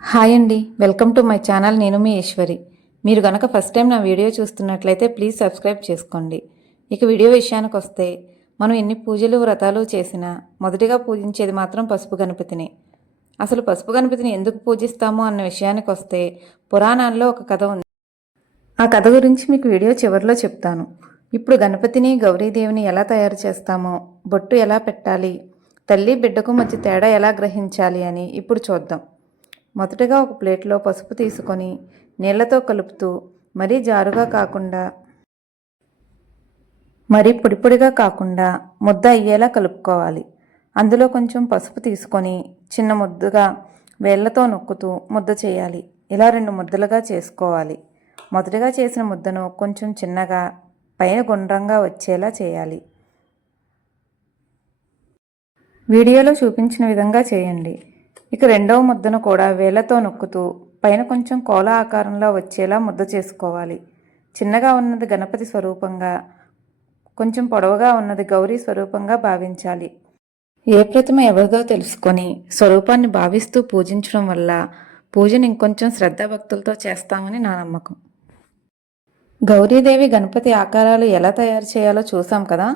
Hi అండి. Welcome to my channel. నేను మీ ఈశ్వరి మీరు గనక ఫస్ట్ టైం నా వీడియో చూస్తున్నట్లయితే ప్లీజ్ సబ్స్క్రైబ్ చేసుకోండి. ఇక వీడియో విషయానికి వస్తే మనం ఎన్ని పూజలు వ్రతాలు చేసినా మొదటిగా పూజించేది మాత్రం పసుపు గణపతిని. అసలు పసుపు గణపతిని ఎందుకు పూజిస్తాము అన్న విషయానికి వస్తే పురాణాల్లో ఒక కథ ఉంది. ఆ కథ గురించి మీకు వీడియో చివరిలో చెప్తాను. ఇప్పుడు గణపతిని గౌరీదేవిని ఎలా తయారు చేస్తామో బొట్టు ఎలా పెట్టాలి తల్లి బిడ్డకు మధ్య తేడా ఎలా గ్రహించాలి అని ఇప్పుడు చూద్దాం. మొదటగా ఒక ప్లేట్లో పసుపు తీసుకొని నీళ్ళతో కలుపుతూ మరీ జారుగా కాకుండా మరీ పొడిపొడిగా కాకుండా ముద్ద అయ్యేలా కలుపుకోవాలి. అందులో కొంచెం పసుపు తీసుకొని చిన్న ముద్దగా వేళ్ళతో నొక్కుతూ ముద్ద చేయాలి. ఇలా రెండు ముద్దలుగా చేసుకోవాలి. మొదటగా చేసిన ముద్దను కొంచెం చిన్నగా పైన గుండ్రంగా వచ్చేలా చేయాలి. వీడియోలో చూపించిన విధంగా చేయండి. ఇక రెండవ ముద్దను కూడా వేళ్ళతో నొక్కుతూ పైన కొంచెం కోల ఆకారంలో వచ్చేలా ముద్ద చేసుకోవాలి. చిన్నగా ఉన్నది గణపతి స్వరూపంగా కొంచెం పొడవుగా ఉన్నది గౌరీ స్వరూపంగా భావించాలి. ఏ ప్రతిమ ఎవరిదో తెలుసుకొని స్వరూపాన్ని భావిస్తూ పూజించడం వల్ల పూజను ఇంకొంచెం శ్రద్ధాభక్తులతో చేస్తామని నా నమ్మకం. గౌరీదేవి గణపతి ఆకారాలు ఎలా తయారు చేయాలో చూసాం కదా?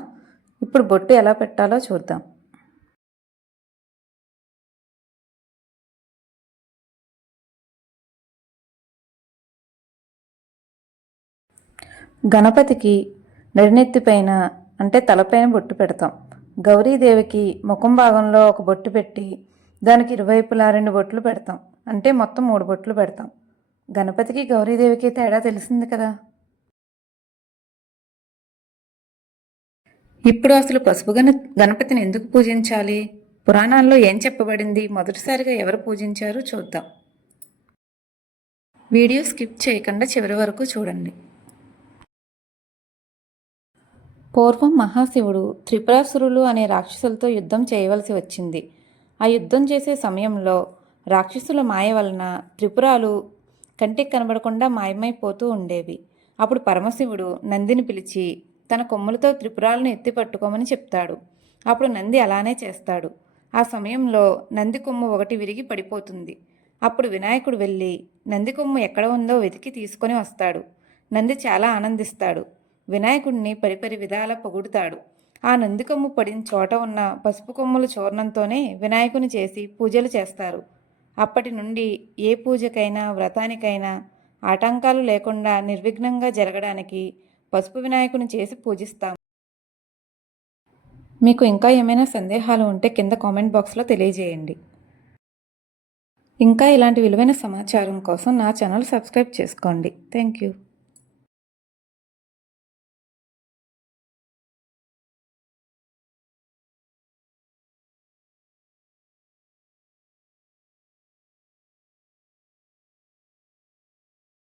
ఇప్పుడు బొట్టు ఎలా పెట్టాలో చూద్దాం. గణపతికి నడినెత్తిపైన అంటే తలపైన బొట్టు పెడతాం. గౌరీదేవికి ముఖం భాగంలో ఒక బొట్టు పెట్టి దానికి ఇరువైపులా రెండు బొట్లు పెడతాం. అంటే మొత్తం మూడు బొట్లు పెడతాం. గణపతికి గౌరీదేవికి తేడా తెలిసింది కదా? ఇప్పుడు అసలు పసుపు గణ గణపతిని ఎందుకు పూజించాలి? పురాణాల్లో ఏం చెప్పబడింది? మొదటిసారిగా ఎవరు పూజించారో? చూద్దాం. వీడియో స్కిప్ చేయకుండా చివరి వరకు చూడండి. పూర్వం మహాశివుడు త్రిపురాసురులు అనే రాక్షసులతో యుద్ధం చేయవలసి వచ్చింది. ఆ యుద్ధం చేసే సమయంలో రాక్షసుల మాయ వలన త్రిపురాలు కంటికి కనబడకుండా మాయమైపోతూ ఉండేవి. అప్పుడు పరమశివుడు నందిని పిలిచి తన కొమ్ములతో త్రిపురాలను ఎత్తి పట్టుకోమని చెప్తాడు. అప్పుడు నంది అలానే చేస్తాడు. ఆ సమయంలో నంది కొమ్ము ఒకటి విరిగి పడిపోతుంది. అప్పుడు వినాయకుడు వెళ్ళి నంది కొమ్ము ఎక్కడ ఉందో వెతికి తీసుకొని వస్తాడు. నంది చాలా ఆనందిస్తాడు. వినాయకుడిని పరిపరి విధాల పొగుడుతాడు. ఆ నందికొమ్ము పడిన చోట ఉన్న పసుపు కొమ్ముల చూర్ణంతోనే వినాయకుని చేసి పూజలు చేస్తారు. అప్పటి నుండి ఏ పూజకైనా వ్రతానికైనా ఆటంకాలు లేకుండా నిర్విఘ్నంగా జరగడానికి పసుపు వినాయకుని చేసి పూజిస్తాం. మీకు ఇంకా ఏమైనా సందేహాలు ఉంటే కింద కామెంట్ బాక్స్లో తెలియజేయండి. ఇంకా ఇలాంటి విలువైన సమాచారం కోసం నా ఛానల్ సబ్స్క్రైబ్ చేసుకోండి. Thank you.